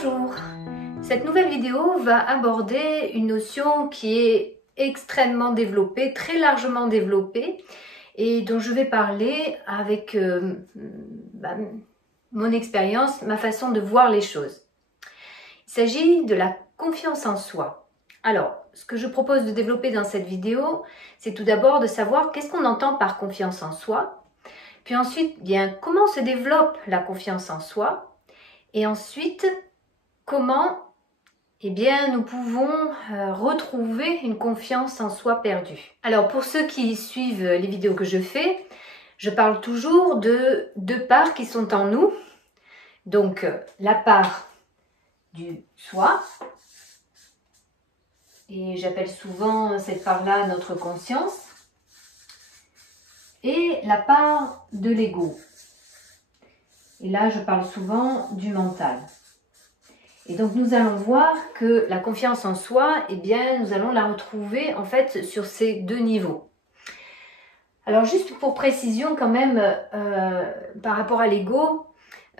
Bonjour! Cette nouvelle vidéo va aborder une notion qui est extrêmement développée, très largement développée et dont je vais parler avec mon expérience, ma façon de voir les choses. Il s'agit de la confiance en soi. Alors, ce que je propose de développer dans cette vidéo, c'est tout d'abord de savoir qu'est-ce qu'on entend par confiance en soi, puis ensuite, bien, comment se développe la confiance en soi, et ensuite, comment nous pouvons retrouver une confiance en soi perdue. Alors, pour ceux qui suivent les vidéos que je fais, je parle toujours de deux parts qui sont en nous. Donc, la part du soi, et j'appelle souvent cette part-là notre conscience, et la part de l'ego. Et là, je parle souvent du mental. Et donc, nous allons voir que la confiance en soi, nous allons la retrouver en fait sur ces deux niveaux. Alors, juste pour précision quand même, par rapport à l'ego,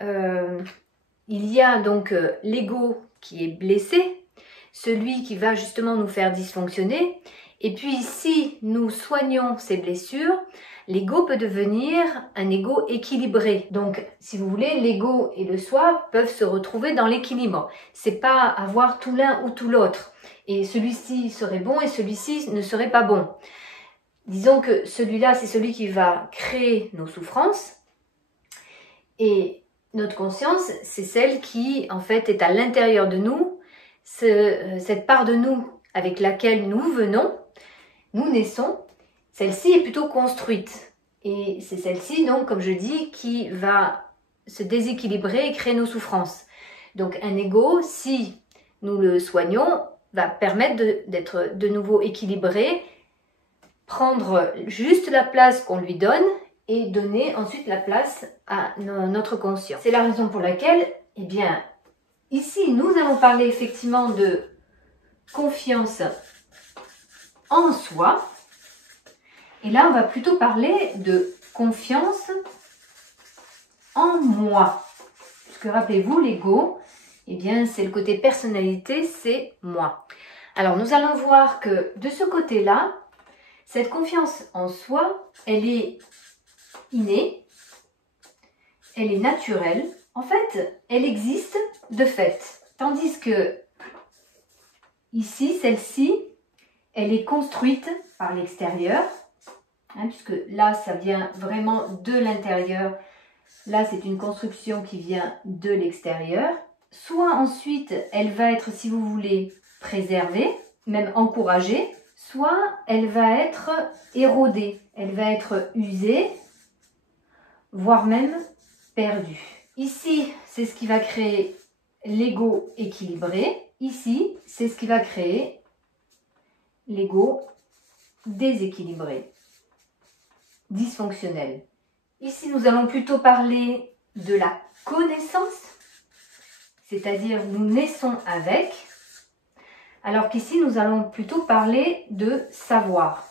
il y a donc l'ego qui est blessé, celui qui va justement nous faire dysfonctionner. Et puis, si nous soignons ces blessures, l'ego peut devenir un ego équilibré. Donc, si vous voulez, l'ego et le soi peuvent se retrouver dans l'équilibre. C'est pas avoir tout l'un ou tout l'autre. Et celui-ci serait bon et celui-ci ne serait pas bon. Disons que celui-là, c'est celui qui va créer nos souffrances. Et notre conscience, c'est celle qui, en fait, est à l'intérieur de nous. Cette part de nous avec laquelle nous venons, nous naissons. Celle-ci est plutôt construite et c'est celle-ci, donc, comme je dis, qui va se déséquilibrer et créer nos souffrances. Donc, un ego, si nous le soignons, va permettre d'être de nouveau équilibré, prendre juste la place qu'on lui donne et donner ensuite la place à notre conscience. C'est la raison pour laquelle, ici, nous allons parler effectivement de confiance en soi. Et là, on va plutôt parler de confiance en moi. Parce que rappelez-vous, l'ego, c'est le côté personnalité, c'est moi. Alors, nous allons voir que de ce côté-là, cette confiance en soi, elle est innée, elle est naturelle. En fait, elle existe de fait. Tandis que ici, celle-ci, elle est construite par l'extérieur. Puisque là, ça vient vraiment de l'intérieur. Là, c'est une construction qui vient de l'extérieur. Soit ensuite, elle va être, si vous voulez, préservée, même encouragée. Soit elle va être érodée. Elle va être usée, voire même perdue. Ici, c'est ce qui va créer l'ego équilibré. Ici, c'est ce qui va créer l'ego déséquilibré, dysfonctionnel. Ici, nous allons plutôt parler de la connaissance, c'est-à-dire nous naissons avec, alors qu'ici, nous allons plutôt parler de savoir,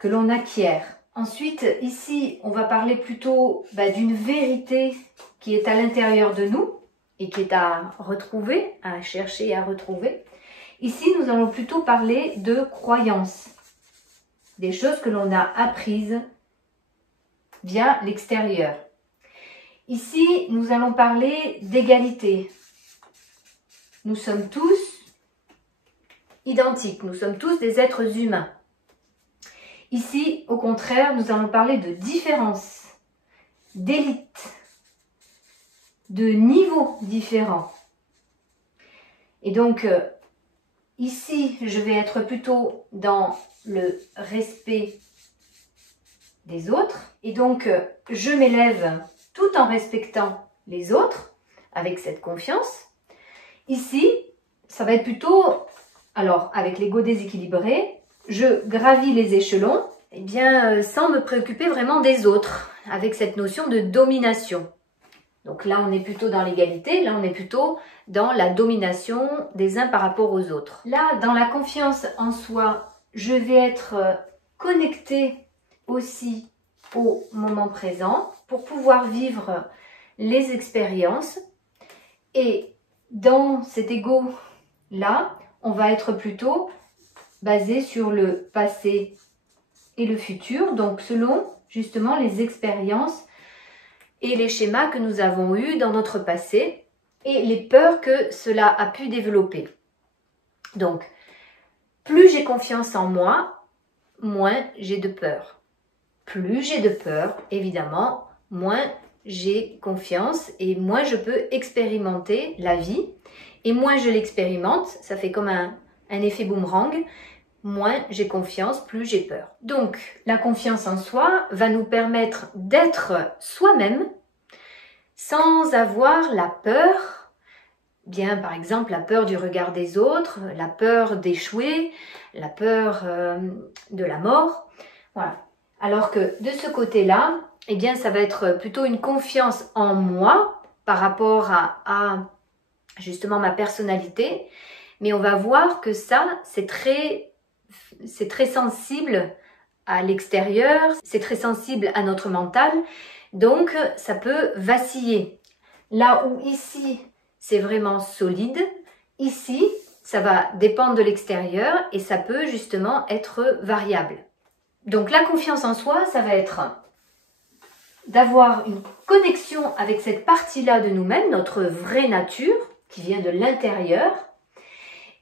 que l'on acquiert. Ensuite, ici, on va parler plutôt d'une vérité qui est à l'intérieur de nous et qui est à retrouver, à chercher et à retrouver. Ici, nous allons plutôt parler de croyances, des choses que l'on a apprises via l'extérieur. Ici, nous allons parler d'égalité. Nous sommes tous identiques, nous sommes tous des êtres humains. Ici, au contraire, nous allons parler de différence, d'élite, de niveaux différents. Et donc, ici, je vais être plutôt dans le respect des autres. Et donc, je m'élève tout en respectant les autres, avec cette confiance. Ici, ça va être plutôt, alors, avec l'ego déséquilibré, je gravis les échelons, sans me préoccuper vraiment des autres, avec cette notion de domination. Donc là, on est plutôt dans l'égalité, là, on est plutôt dans la domination des uns par rapport aux autres. Là, dans la confiance en soi, je vais être connectée aussi au moment présent pour pouvoir vivre les expériences. Et dans cet ego-là, on va être plutôt basé sur le passé et le futur, donc selon justement les expériences et les schémas que nous avons eus dans notre passé et les peurs que cela a pu développer. Donc, plus j'ai confiance en moi, moins j'ai de peur. Plus j'ai de peur, évidemment, moins j'ai confiance et moins je peux expérimenter la vie. Et moins je l'expérimente, ça fait comme un effet boomerang, moins j'ai confiance, plus j'ai peur. Donc, la confiance en soi va nous permettre d'être soi-même sans avoir la peur, bien par exemple la peur du regard des autres, la peur d'échouer, la peur de la mort. Voilà. Alors que de ce côté-là, eh bien ça va être plutôt une confiance en moi par rapport à justement ma personnalité. Mais on va voir que ça, c'est très sensible à l'extérieur, c'est très sensible à notre mental, donc ça peut vaciller. Là où ici, c'est vraiment solide, ici, ça va dépendre de l'extérieur et ça peut justement être variable. Donc la confiance en soi, ça va être d'avoir une connexion avec cette partie-là de nous-mêmes, notre vraie nature, qui vient de l'intérieur,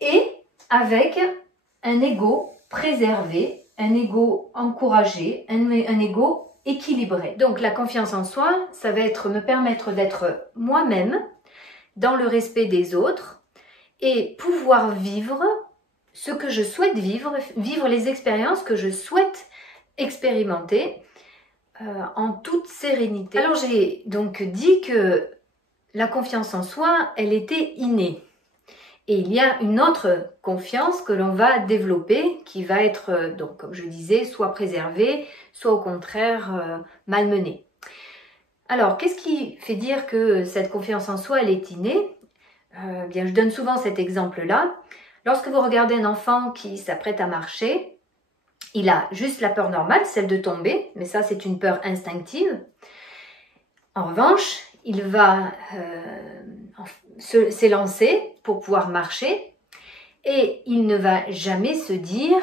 et avec un ego préservé, un ego encouragé, un ego équilibré. Donc la confiance en soi, ça va être me permettre d'être moi-même dans le respect des autres et pouvoir vivre ce que je souhaite vivre, vivre les expériences que je souhaite expérimenter en toute sérénité. Alors j'ai donc dit que la confiance en soi, elle était innée. Et il y a une autre confiance que l'on va développer qui va être, donc, comme je disais, soit préservée, soit au contraire malmenée. Alors, qu'est-ce qui fait dire que cette confiance en soi, elle est innée? Bien, je donne souvent cet exemple-là. Lorsque vous regardez un enfant qui s'apprête à marcher, il a juste la peur normale, celle de tomber, mais ça, c'est une peur instinctive. En revanche, il va s'élancer pour pouvoir marcher et il ne va jamais se dire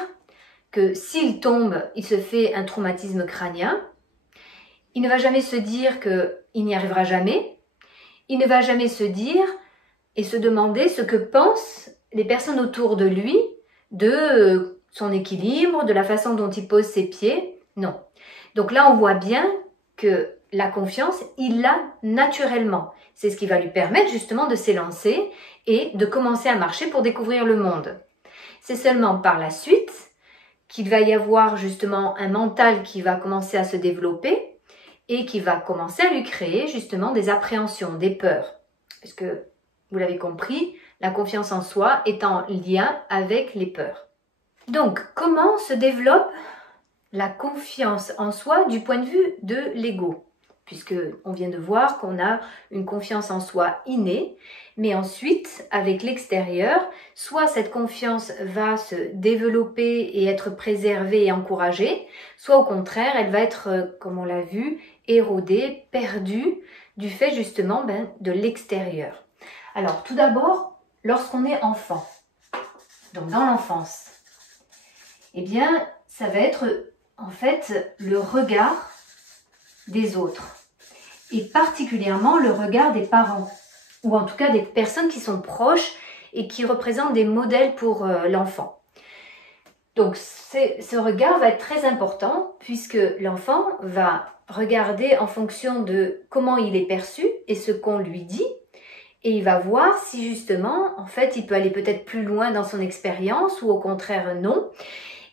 que s'il tombe, il se fait un traumatisme crânien. Il ne va jamais se dire qu'il n'y arrivera jamais. Il ne va jamais se dire et se demander ce que pensent les personnes autour de lui de son équilibre, de la façon dont il pose ses pieds. Non. Donc là, on voit bien que la confiance, il l'a naturellement. C'est ce qui va lui permettre justement de s'élancer et de commencer à marcher pour découvrir le monde. C'est seulement par la suite qu'il va y avoir justement un mental qui va commencer à se développer et qui va commencer à lui créer justement des appréhensions, des peurs. Parce que, vous l'avez compris, la confiance en soi est en lien avec les peurs. Donc, comment se développe la confiance en soi du point de vue de l'ego? Puisque on vient de voir qu'on a une confiance en soi innée, mais ensuite, avec l'extérieur, soit cette confiance va se développer et être préservée et encouragée, soit au contraire, elle va être, comme on l'a vu, érodée, perdue, du fait justement de l'extérieur. Alors, tout d'abord, lorsqu'on est enfant, donc dans l'enfance, eh bien, ça va être en fait le regard des autres. Et particulièrement le regard des parents, ou en tout cas des personnes qui sont proches et qui représentent des modèles pour l'enfant. Donc ce regard va être très important puisque l'enfant va regarder en fonction de comment il est perçu et ce qu'on lui dit, et il va voir si justement, en fait, il peut aller peut-être plus loin dans son expérience ou au contraire non.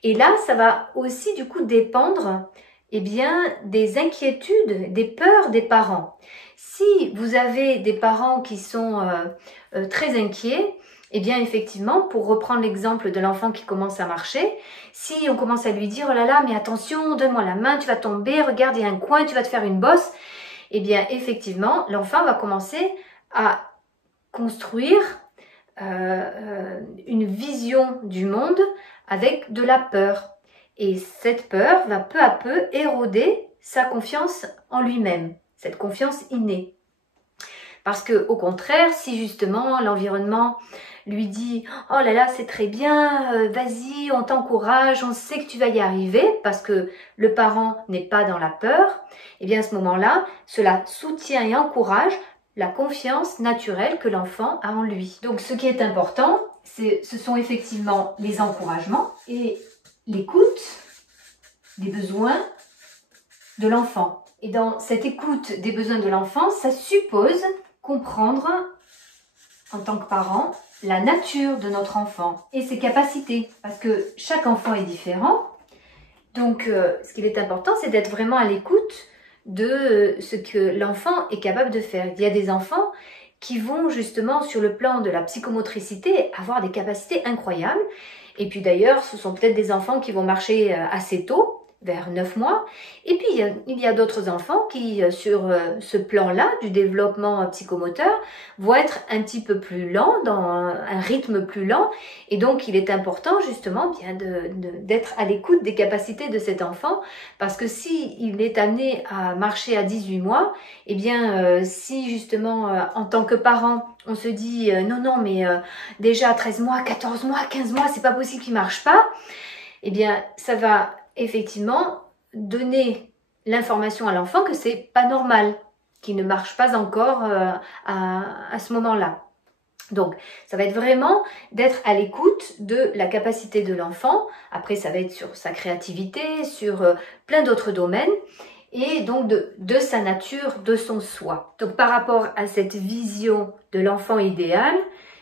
Et là, ça va aussi du coup dépendre des inquiétudes, des peurs des parents. Si vous avez des parents qui sont très inquiets, eh bien effectivement, pour reprendre l'exemple de l'enfant qui commence à marcher, si on commence à lui dire « Oh là là, mais attention, donne-moi la main, tu vas tomber, regarde, il y a un coin, tu vas te faire une bosse », eh bien effectivement, l'enfant va commencer à construire une vision du monde avec de la peur. Et cette peur va peu à peu éroder sa confiance en lui-même, cette confiance innée. Parce que au contraire, si justement l'environnement lui dit « Oh là là, c'est très bien, vas-y, on t'encourage, on sait que tu vas y arriver » parce que le parent n'est pas dans la peur, et bien à ce moment-là, cela soutient et encourage la confiance naturelle que l'enfant a en lui. Donc ce qui est important, ce sont effectivement les encouragements et l'écoute des besoins de l'enfant. Et dans cette écoute des besoins de l'enfant, ça suppose comprendre, en tant que parent, la nature de notre enfant et ses capacités. Parce que chaque enfant est différent. Donc, ce qu'il est important, c'est d'être vraiment à l'écoute de ce que l'enfant est capable de faire. Il y a des enfants qui vont justement, sur le plan de la psychomotricité, avoir des capacités incroyables. Et puis d'ailleurs, ce sont peut-être des enfants qui vont marcher assez tôt, vers 9 mois. Et puis, il y a d'autres enfants qui, sur ce plan-là du développement psychomoteur, vont être un petit peu plus lents, dans un rythme plus lent. Et donc, il est important, justement, bien d'être à l'écoute des capacités de cet enfant, parce que si il est amené à marcher à 18 mois, eh bien, si, justement, en tant que parent, on se dit non, non, mais déjà 13 mois, 14 mois, 15 mois, c'est pas possible qu'il marche pas, eh bien, ça va effectivement donner l'information à l'enfant que c'est pas normal, qu'il ne marche pas encore à ce moment-là. Donc, ça va être vraiment d'être à l'écoute de la capacité de l'enfant. Après, ça va être sur sa créativité, sur plein d'autres domaines, et donc de sa nature, de son soi. Donc, par rapport à cette vision de l'enfant idéal,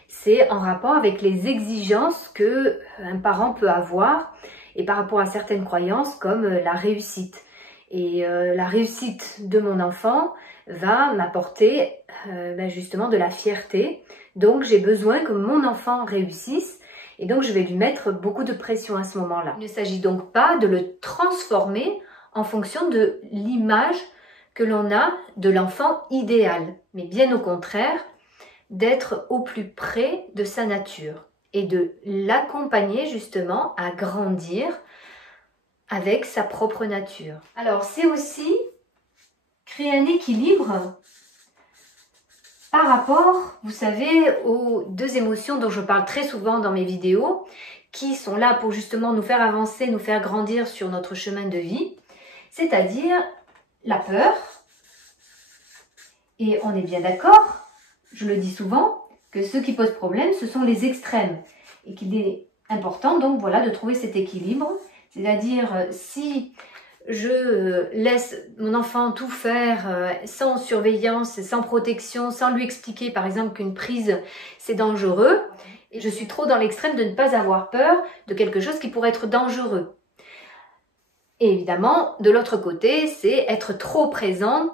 c'est en rapport avec les exigences que un parent peut avoir et par rapport à certaines croyances comme la réussite. Et la réussite de mon enfant va m'apporter justement de la fierté. Donc j'ai besoin que mon enfant réussisse et donc je vais lui mettre beaucoup de pression à ce moment-là. Il ne s'agit donc pas de le transformer en fonction de l'image que l'on a de l'enfant idéal, mais bien au contraire, d'être au plus près de sa nature et de l'accompagner justement à grandir avec sa propre nature. Alors c'est aussi créer un équilibre par rapport, vous savez, aux deux émotions dont je parle très souvent dans mes vidéos, qui sont là pour justement nous faire avancer, nous faire grandir sur notre chemin de vie, c'est-à-dire la peur, et on est bien d'accord, je le dis souvent, que ce qui pose problème, ce sont les extrêmes, et qu'il est important donc voilà de trouver cet équilibre, c'est-à-dire si je laisse mon enfant tout faire sans surveillance, sans protection, sans lui expliquer par exemple qu'une prise c'est dangereux, et je suis trop dans l'extrême de ne pas avoir peur de quelque chose qui pourrait être dangereux. Et évidemment, de l'autre côté, c'est être trop présent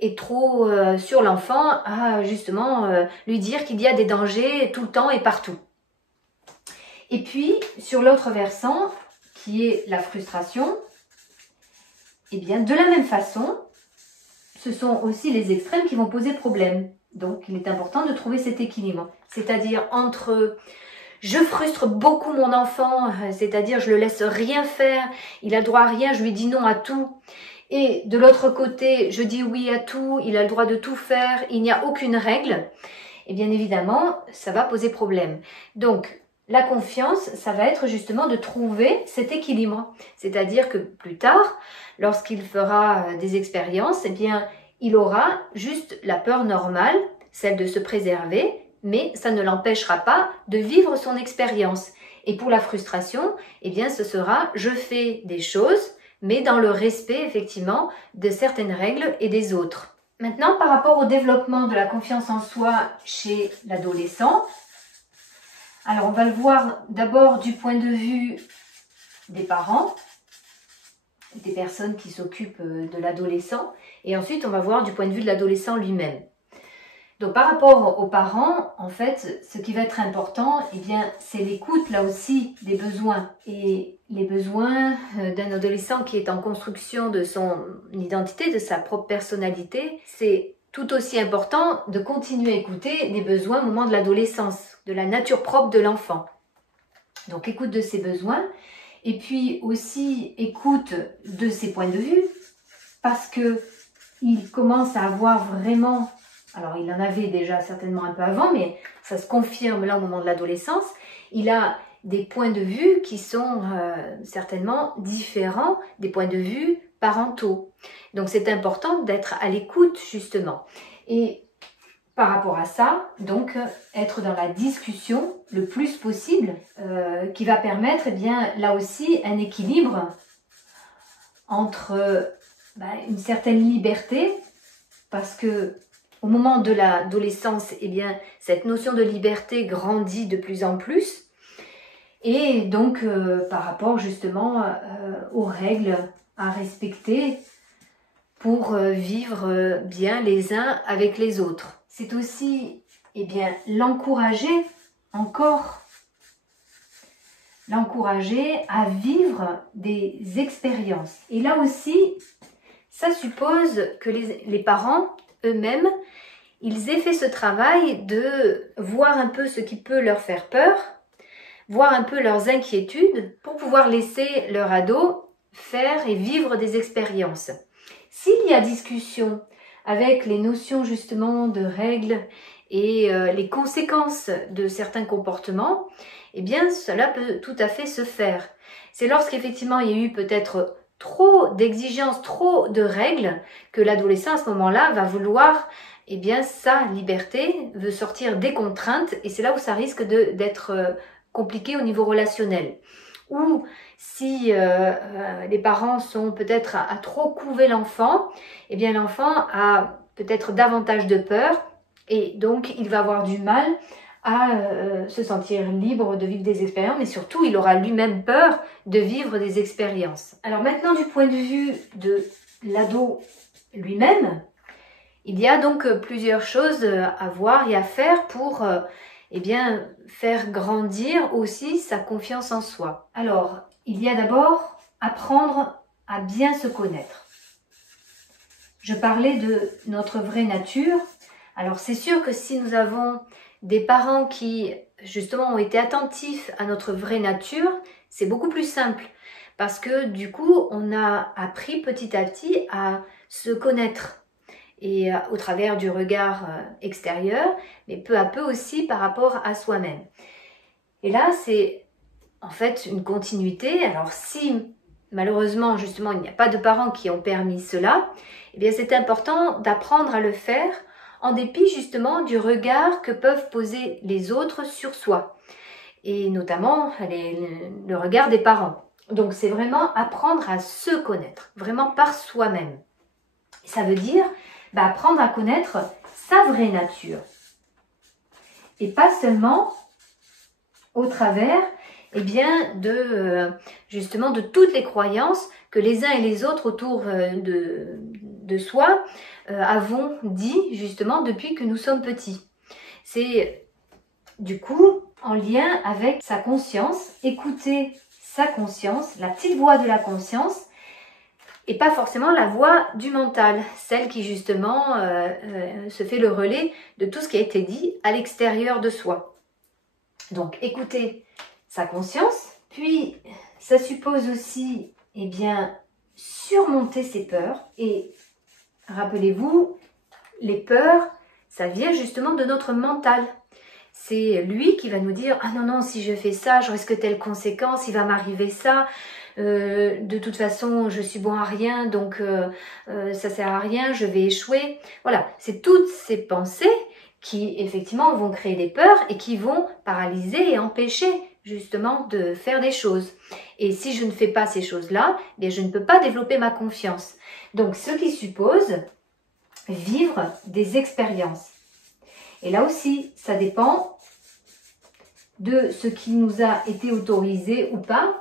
et trop sur l'enfant à justement lui dire qu'il y a des dangers tout le temps et partout. Et puis, sur l'autre versant, qui est la frustration, et bien de la même façon, ce sont aussi les extrêmes qui vont poser problème. Donc, il est important de trouver cet équilibre. C'est-à-dire entre je frustre beaucoup mon enfant, c'est-à-dire je le laisse rien faire, il a le droit à rien, je lui dis non à tout. Et de l'autre côté, je dis oui à tout, il a le droit de tout faire, il n'y a aucune règle. Et bien évidemment, ça va poser problème. Donc, la confiance, ça va être justement de trouver cet équilibre. C'est-à-dire que plus tard, lorsqu'il fera des expériences, eh bien, il aura juste la peur normale, celle de se préserver, mais ça ne l'empêchera pas de vivre son expérience. Et pour la frustration, eh bien, ce sera je fais des choses, mais dans le respect, effectivement, de certaines règles et des autres. Maintenant, par rapport au développement de la confiance en soi chez l'adolescent, alors on va le voir d'abord du point de vue des parents, des personnes qui s'occupent de l'adolescent, et ensuite on va voir du point de vue de l'adolescent lui-même. Donc par rapport aux parents, en fait, ce qui va être important, eh bien, c'est l'écoute là aussi des besoins. Et les besoins d'un adolescent qui est en construction de son identité, de sa propre personnalité, c'est tout aussi important de continuer à écouter les besoins au moment de l'adolescence, de la nature propre de l'enfant. Donc écoute de ses besoins, et puis aussi écoute de ses points de vue, parce que il commence à avoir vraiment alors il en avait déjà certainement un peu avant, mais ça se confirme là au moment de l'adolescence, il a des points de vue qui sont certainement différents des points de vue parentaux. Donc c'est important d'être à l'écoute justement. Et par rapport à ça, donc être dans la discussion le plus possible, qui va permettre eh bien, là aussi un équilibre entre une certaine liberté, parce que au moment de l'adolescence, eh bien, cette notion de liberté grandit de plus en plus, et donc par rapport justement aux règles à respecter pour vivre bien les uns avec les autres. C'est aussi eh bien, l'encourager à vivre des expériences. Et là aussi, ça suppose que les parents eux-mêmes, ils aient fait ce travail de voir un peu ce qui peut leur faire peur, voir un peu leurs inquiétudes pour pouvoir laisser leur ado faire et vivre des expériences. S'il y a discussion avec les notions justement de règles et les conséquences de certains comportements, eh bien cela peut tout à fait se faire. C'est lorsqu'effectivement il y a eu peut-être trop d'exigences, trop de règles, que l'adolescent à ce moment-là va vouloir eh bien sa liberté, veut sortir des contraintes, et c'est là où ça risque d'être compliqué au niveau relationnel. Ou si les parents sont peut-être à trop couver l'enfant, eh bien l'enfant a peut-être davantage de peur et donc il va avoir du mal à se sentir libre de vivre des expériences, mais surtout il aura lui-même peur de vivre des expériences. Alors maintenant, du point de vue de l'ado lui-même, il y a donc plusieurs choses à voir et à faire pour eh bien, faire grandir aussi sa confiance en soi. Alors, il y a d'abord apprendre à bien se connaître. Je parlais de notre vraie nature. Alors, c'est sûr que si nous avons des parents qui, justement, ont été attentifs à notre vraie nature, c'est beaucoup plus simple. Parce que, du coup, on a appris petit à petit à se connaître. Et au travers du regard extérieur, mais peu à peu aussi par rapport à soi-même. Et là, c'est en fait une continuité. Alors si malheureusement, justement, il n'y a pas de parents qui ont permis cela, eh bien c'est important d'apprendre à le faire en dépit justement du regard que peuvent poser les autres sur soi, et notamment le regard des parents. Donc c'est vraiment apprendre à se connaître, vraiment par soi-même. Ça veut dire apprendre à connaître sa vraie nature. Et pas seulement au travers justement de toutes les croyances que les uns et les autres autour de soi avons dit justement depuis que nous sommes petits. C'est du coup en lien avec sa conscience, écouter sa conscience, la petite voix de la conscience, et pas forcément la voix du mental, celle qui justement se fait le relais de tout ce qui a été dit à l'extérieur de soi. Donc écouter sa conscience, puis ça suppose aussi surmonter ses peurs. Et rappelez-vous, les peurs, ça vient justement de notre mental. C'est lui qui va nous dire « Ah non, non, si je fais ça, je risque telle conséquence, il va m'arriver ça. De toute façon, je suis bon à rien, donc ça sert à rien, je vais échouer. » Voilà, c'est toutes ces pensées qui effectivement vont créer des peurs et qui vont paralyser et empêcher justement de faire des choses. Et si je ne fais pas ces choses-là, je ne peux pas développer ma confiance. Donc, ce qui suppose vivre des expériences. Et là aussi, ça dépend de ce qui nous a été autorisé ou pas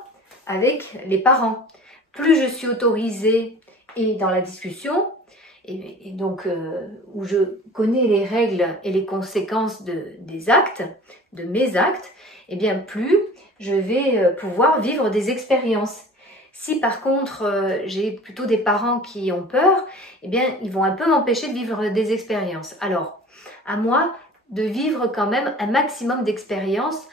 avec les parents. Plus je suis autorisée et dans la discussion, et donc où je connais les règles et les conséquences des actes, de mes actes, plus je vais pouvoir vivre des expériences. Si par contre j'ai plutôt des parents qui ont peur, ils vont un peu m'empêcher de vivre des expériences. Alors, à moi de vivre quand même un maximum d'expériences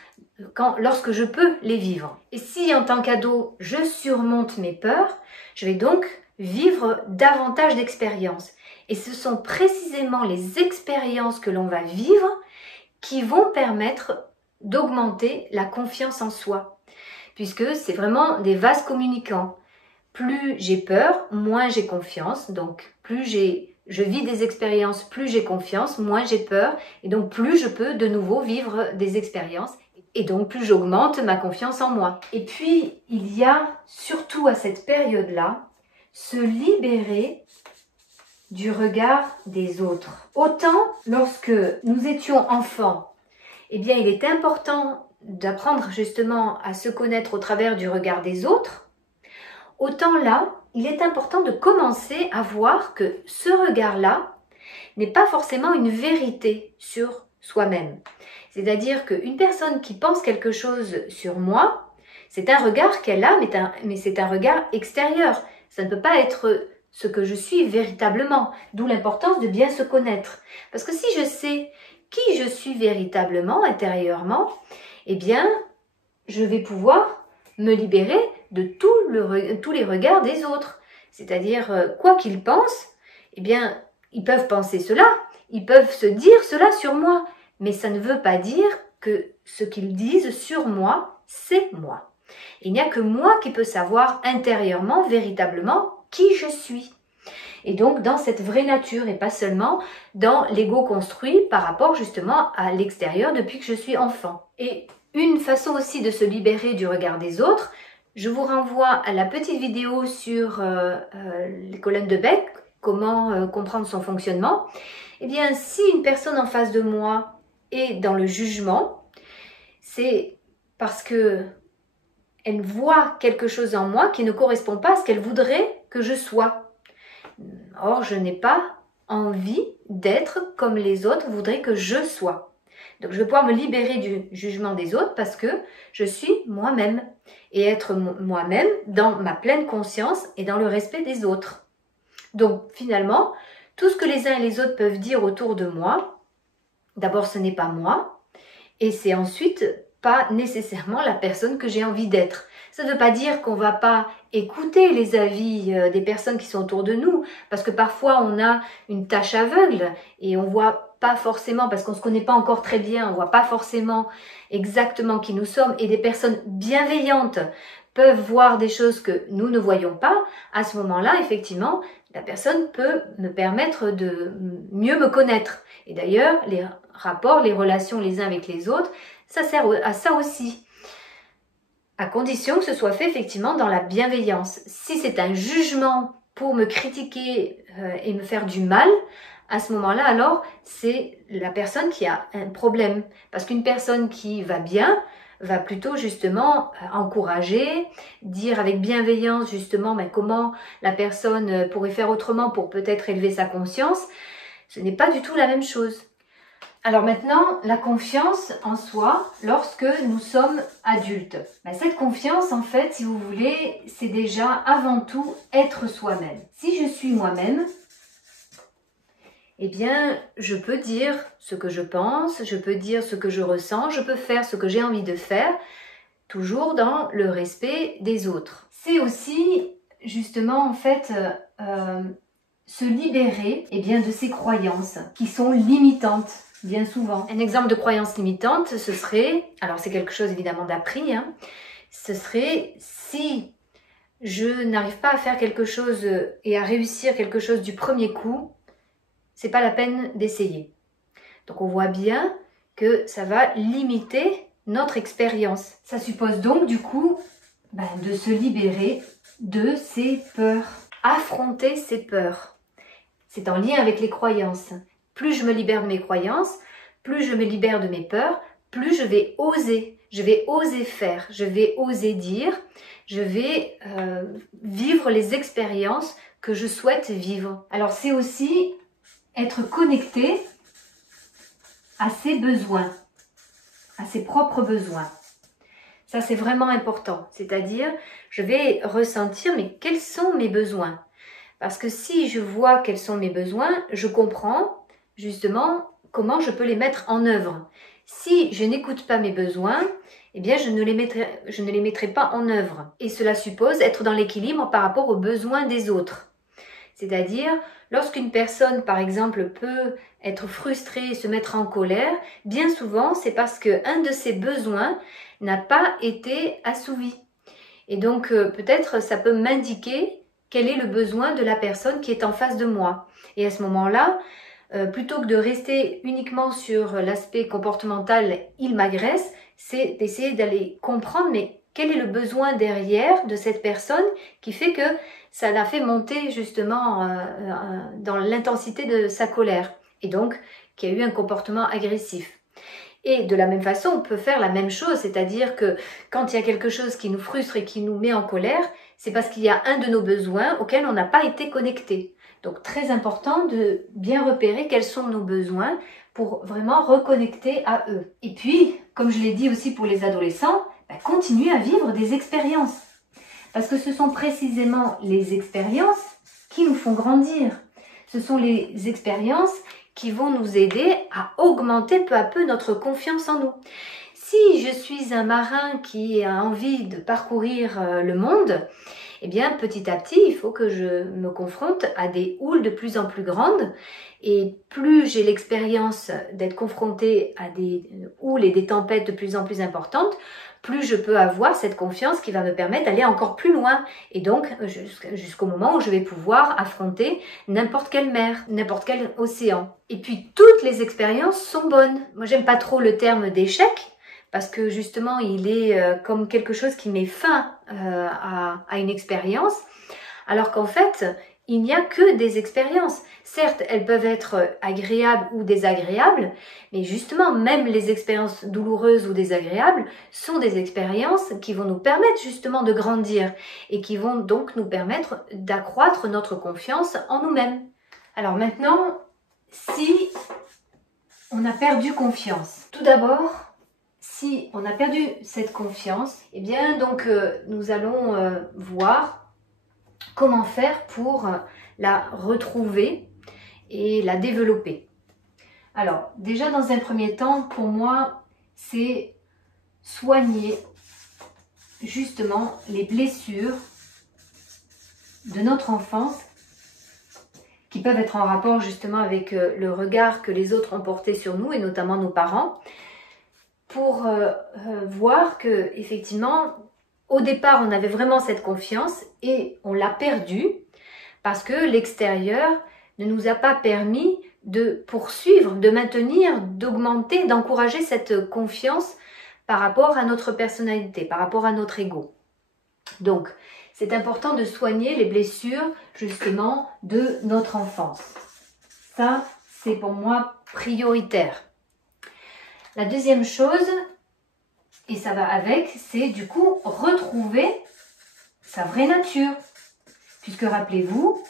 lorsque je peux les vivre. Et si en tant qu'ado, je surmonte mes peurs, je vais donc vivre davantage d'expériences. Et ce sont précisément les expériences que l'on va vivre qui vont permettre d'augmenter la confiance en soi. Puisque c'est vraiment des vases communicants. Plus j'ai peur, moins j'ai confiance. Donc plus je vis des expériences, plus j'ai confiance, moins j'ai peur. Et donc plus je peux de nouveau vivre des expériences. Et donc plus j'augmente ma confiance en moi. Et puis il y a surtout à cette période-là, se libérer du regard des autres. Autant lorsque nous étions enfants, eh bien il est important d'apprendre justement à se connaître au travers du regard des autres, autant là, il est important de commencer à voir que ce regard-là n'est pas forcément une vérité sur soi-même. C'est-à-dire qu'une personne qui pense quelque chose sur moi, c'est un regard qu'elle a, mais c'est un regard extérieur. Ça ne peut pas être ce que je suis véritablement, d'où l'importance de bien se connaître. Parce que si je sais qui je suis véritablement, intérieurement, eh bien, je vais pouvoir me libérer de tous les regards des autres. C'est-à-dire, quoi qu'ils pensent, eh bien, ils peuvent penser cela, ils peuvent se dire cela sur moi, mais ça ne veut pas dire que ce qu'ils disent sur moi, c'est moi. Il n'y a que moi qui peux savoir intérieurement, véritablement, qui je suis. Et donc dans cette vraie nature et pas seulement dans l'ego construit par rapport justement à l'extérieur depuis que je suis enfant. Et une façon aussi de se libérer du regard des autres, je vous renvoie à la petite vidéo sur les colonnes de Beck, comment comprendre son fonctionnement. Eh bien, si une personne en face de moi est dans le jugement, c'est parce que elle voit quelque chose en moi qui ne correspond pas à ce qu'elle voudrait que je sois. Or, je n'ai pas envie d'être comme les autres voudraient que je sois. Donc, je vais pouvoir me libérer du jugement des autres parce que je suis moi-même. Et être moi-même dans ma pleine conscience et dans le respect des autres. Donc, finalement, tout ce que les uns et les autres peuvent dire autour de moi, d'abord, ce n'est pas moi. Et c'est ensuite pas nécessairement la personne que j'ai envie d'être. Ça ne veut pas dire qu'on ne va pas écouter les avis des personnes qui sont autour de nous, parce que parfois on a une tâche aveugle et on voit pas forcément, parce qu'on ne se connaît pas encore très bien, on voit pas forcément exactement qui nous sommes, et des personnes bienveillantes peuvent voir des choses que nous ne voyons pas. À ce moment-là, effectivement, la personne peut me permettre de mieux me connaître. Et d'ailleurs, les rapports, les relations les uns avec les autres, ça sert à ça aussi. À condition que ce soit fait effectivement dans la bienveillance. Si c'est un jugement pour me critiquer et me faire du mal, à ce moment-là, alors, c'est la personne qui a un problème. Parce qu'une personne qui va bien va plutôt justement encourager, dire avec bienveillance justement mais comment la personne pourrait faire autrement pour peut-être élever sa conscience. Ce n'est pas du tout la même chose. Alors maintenant, la confiance en soi lorsque nous sommes adultes. Cette confiance, en fait, si vous voulez, c'est déjà avant tout être soi-même. Si je suis moi-même, eh bien, je peux dire ce que je pense, je peux dire ce que je ressens, je peux faire ce que j'ai envie de faire, toujours dans le respect des autres. C'est aussi, justement, en fait, se libérer de ces croyances qui sont limitantes. Bien souvent. Un exemple de croyance limitante, ce serait, alors c'est quelque chose évidemment d'appris, ce serait si je n'arrive pas à faire quelque chose et à réussir quelque chose du premier coup, c'est pas la peine d'essayer. Donc on voit bien que ça va limiter notre expérience. Ça suppose donc du coup de se libérer de ses peurs. Affronter ses peurs. C'est en lien avec les croyances. Plus je me libère de mes croyances, plus je me libère de mes peurs, plus je vais oser. Je vais oser faire, je vais oser dire, je vais vivre les expériences que je souhaite vivre. Alors c'est aussi être connecté à ses besoins, à ses propres besoins. Ça c'est vraiment important, c'est-à-dire je vais ressentir mais quels sont mes besoins. Parce que si je vois quels sont mes besoins, je comprends justement comment je peux les mettre en œuvre. Si je n'écoute pas mes besoins, eh bien je ne les mettrai pas en œuvre. Et cela suppose être dans l'équilibre par rapport aux besoins des autres. C'est-à-dire, lorsqu'une personne, par exemple, peut être frustrée et se mettre en colère, bien souvent, c'est parce qu'un de ses besoins n'a pas été assouvi. Et donc, peut-être, ça peut m'indiquer quel est le besoin de la personne qui est en face de moi. Et à ce moment-là, plutôt que de rester uniquement sur l'aspect comportemental « il m'agresse », c'est d'essayer d'aller comprendre, mais quel est le besoin derrière de cette personne qui fait que ça l'a fait monter justement dans l'intensité de sa colère et donc qui a eu un comportement agressif. Et de la même façon, on peut faire la même chose, c'est-à-dire que quand il y a quelque chose qui nous frustre et qui nous met en colère, c'est parce qu'il y a un de nos besoins auquel on n'a pas été connecté. Donc très important de bien repérer quels sont nos besoins pour vraiment reconnecter à eux. Et puis, comme je l'ai dit aussi pour les adolescents, continuer à vivre des expériences. Parce que ce sont précisément les expériences qui nous font grandir. Ce sont les expériences qui vont nous aider à augmenter peu à peu notre confiance en nous. Si je suis un marin qui a envie de parcourir le monde, eh bien petit à petit, il faut que je me confronte à des houles de plus en plus grandes. Et plus j'ai l'expérience d'être confrontée à des houles et des tempêtes de plus en plus importantes, plus je peux avoir cette confiance qui va me permettre d'aller encore plus loin. Et donc, jusqu'au moment où je vais pouvoir affronter n'importe quelle mer, n'importe quel océan. Et puis, toutes les expériences sont bonnes. Moi, j'aime pas trop le terme d'échec, parce que justement, il est comme quelque chose qui met fin à une expérience, alors qu'en fait, il n'y a que des expériences. Certes, elles peuvent être agréables ou désagréables, mais justement, même les expériences douloureuses ou désagréables sont des expériences qui vont nous permettre justement de grandir et qui vont donc nous permettre d'accroître notre confiance en nous-mêmes. Alors maintenant, si on a perdu confiance, tout d'abord, si on a perdu cette confiance, eh bien donc nous allons voir comment faire pour la retrouver et la développer. Alors déjà dans un premier temps, pour moi, c'est soigner justement les blessures de notre enfance qui peuvent être en rapport justement avec le regard que les autres ont porté sur nous et notamment nos parents, pour voir que effectivement au départ on avait vraiment cette confiance et on l'a perdue parce que l'extérieur ne nous a pas permis de poursuivre, de maintenir, d'augmenter, d'encourager cette confiance par rapport à notre personnalité, par rapport à notre ego. Donc c'est important de soigner les blessures justement de notre enfance. Ça, c'est pour moi prioritaire. La deuxième chose, et ça va avec, c'est du coup retrouver sa vraie nature. Puisque rappelez-vous,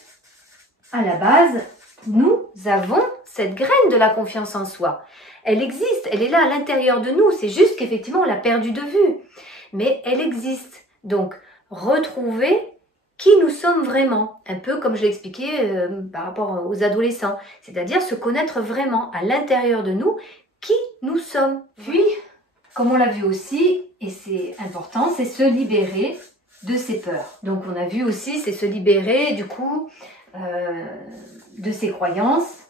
à la base, nous avons cette graine de la confiance en soi. Elle existe, elle est là à l'intérieur de nous, c'est juste qu'effectivement on l'a perdue de vue. Mais elle existe. Donc, retrouver qui nous sommes vraiment, un peu comme je l'ai expliqué par rapport aux adolescents, c'est-à-dire se connaître vraiment à l'intérieur de nous, qui nous sommes. Puis, comme on l'a vu aussi, et c'est important, c'est se libérer de ses peurs. Donc on a vu aussi, c'est se libérer du coup de ses croyances,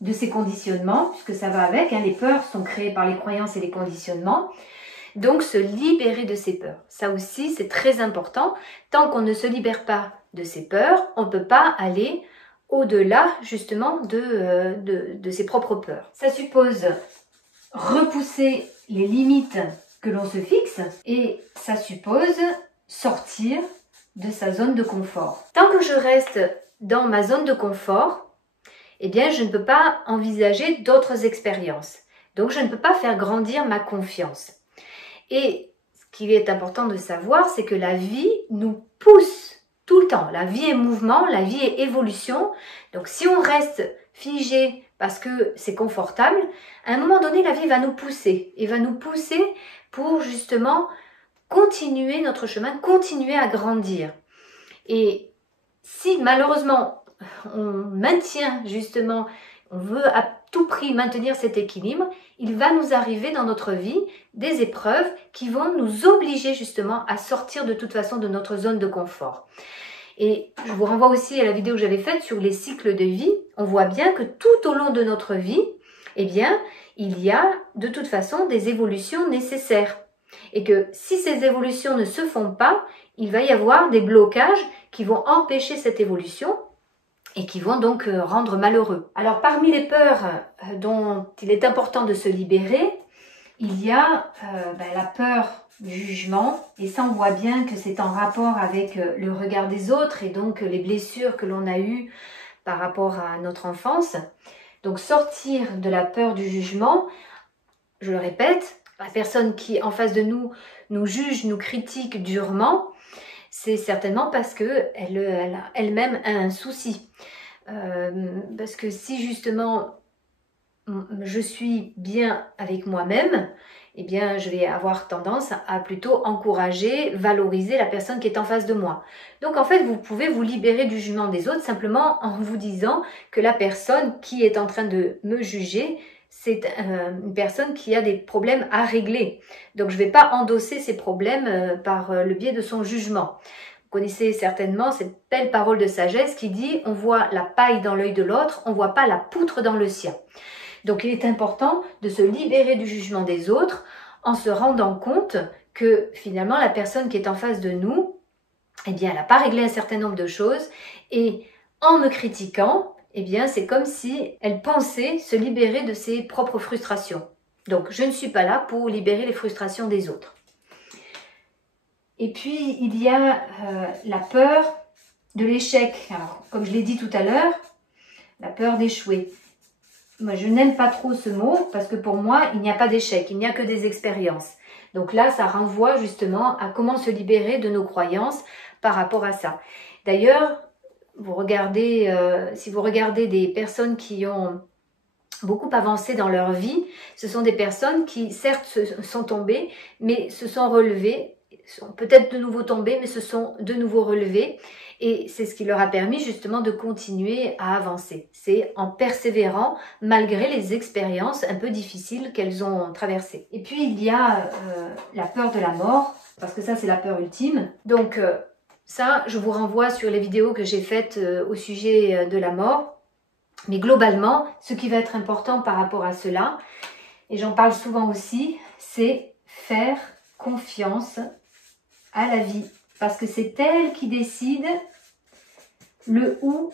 de ses conditionnements, puisque ça va avec, hein, les peurs sont créées par les croyances et les conditionnements. Donc se libérer de ses peurs. Ça aussi, c'est très important. Tant qu'on ne se libère pas de ses peurs, on ne peut pas aller au-delà justement de ses propres peurs. Ça suppose repousser les limites que l'on se fixe et ça suppose sortir de sa zone de confort. Tant que je reste dans ma zone de confort, eh bien je ne peux pas envisager d'autres expériences. Donc je ne peux pas faire grandir ma confiance. Et ce qui est important de savoir, c'est que la vie nous pousse tout le temps. La vie est mouvement, la vie est évolution. Donc si on reste figé parce que c'est confortable, à un moment donné, la vie va nous pousser. Et va nous pousser pour justement continuer notre chemin, continuer à grandir. Et si malheureusement on maintient justement on veut à tout prix maintenir cet équilibre, il va nous arriver dans notre vie des épreuves qui vont nous obliger justement à sortir de toute façon de notre zone de confort. Et je vous renvoie aussi à la vidéo que j'avais faite sur les cycles de vie. On voit bien que tout au long de notre vie, eh bien, il y a de toute façon des évolutions nécessaires. Et que si ces évolutions ne se font pas, il va y avoir des blocages qui vont empêcher cette évolution et qui vont donc rendre malheureux. Alors parmi les peurs dont il est important de se libérer, il y a la peur du jugement, et ça on voit bien que c'est en rapport avec le regard des autres et donc les blessures que l'on a eues par rapport à notre enfance. Donc sortir de la peur du jugement, je le répète, la personne qui en face de nous nous juge, nous critique durement, c'est certainement parce qu'elle a elle-même un souci. Parce que si justement je suis bien avec moi-même, eh bien je vais avoir tendance à plutôt encourager, valoriser la personne qui est en face de moi. Donc en fait, vous pouvez vous libérer du jugement des autres simplement en vous disant que la personne qui est en train de me juger, c'est une personne qui a des problèmes à régler. Donc je ne vais pas endosser ces problèmes par le biais de son jugement. Vous connaissez certainement cette belle parole de sagesse qui dit « On voit la paille dans l'œil de l'autre, on ne voit pas la poutre dans le sien ». Donc il est important de se libérer du jugement des autres en se rendant compte que finalement la personne qui est en face de nous, eh bien elle n'a pas réglé un certain nombre de choses et en me critiquant, eh bien c'est comme si elle pensait se libérer de ses propres frustrations. Donc je ne suis pas là pour libérer les frustrations des autres. Et puis il y a la peur de l'échec. Alors comme je l'ai dit tout à l'heure, la peur d'échouer. Moi, je n'aime pas trop ce mot parce que pour moi, il n'y a pas d'échec, il n'y a que des expériences. Donc là, ça renvoie justement à comment se libérer de nos croyances par rapport à ça. D'ailleurs, si vous regardez des personnes qui ont beaucoup avancé dans leur vie, ce sont des personnes qui, certes, sont tombées, mais se sont relevées, sont peut-être de nouveau tombées, mais se sont de nouveau relevées. Et c'est ce qui leur a permis justement de continuer à avancer. C'est en persévérant malgré les expériences un peu difficiles qu'elles ont traversées. Et puis il y a la peur de la mort, parce que ça c'est la peur ultime. Donc ça, je vous renvoie sur les vidéos que j'ai faites au sujet de la mort. Mais globalement, ce qui va être important par rapport à cela, et j'en parle souvent aussi, c'est faire confiance à la vie. Parce que c'est elle qui décide le où,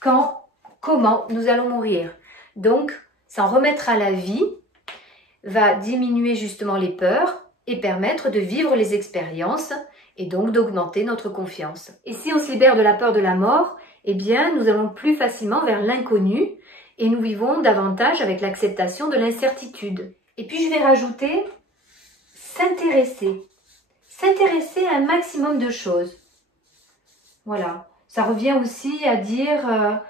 quand, comment nous allons mourir. Donc, s'en remettre à la vie va diminuer justement les peurs et permettre de vivre les expériences et donc d'augmenter notre confiance. Et si on se libère de la peur de la mort, eh bien, nous allons plus facilement vers l'inconnu et nous vivons davantage avec l'acceptation de l'incertitude. Et puis, je vais rajouter s'intéresser. S'intéresser à un maximum de choses. Voilà. Ça revient aussi à dire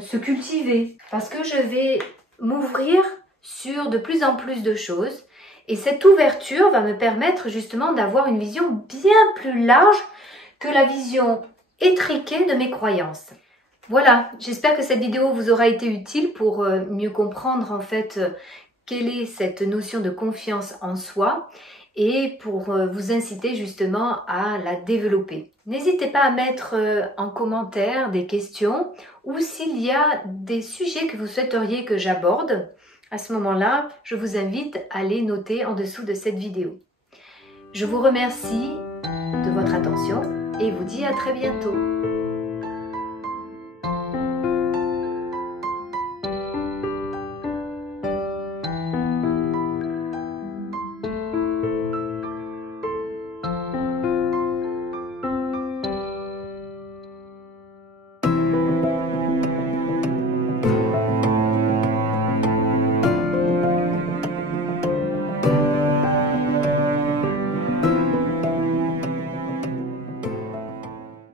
se cultiver. Parce que je vais m'ouvrir sur de plus en plus de choses. Et cette ouverture va me permettre justement d'avoir une vision bien plus large que la vision étriquée de mes croyances. Voilà. J'espère que cette vidéo vous aura été utile pour mieux comprendre en fait quelle est cette notion de confiance en soi et pour vous inciter justement à la développer. N'hésitez pas à mettre en commentaire des questions ou s'il y a des sujets que vous souhaiteriez que j'aborde. À ce moment-là, je vous invite à les noter en dessous de cette vidéo. Je vous remercie de votre attention et vous dis à très bientôt.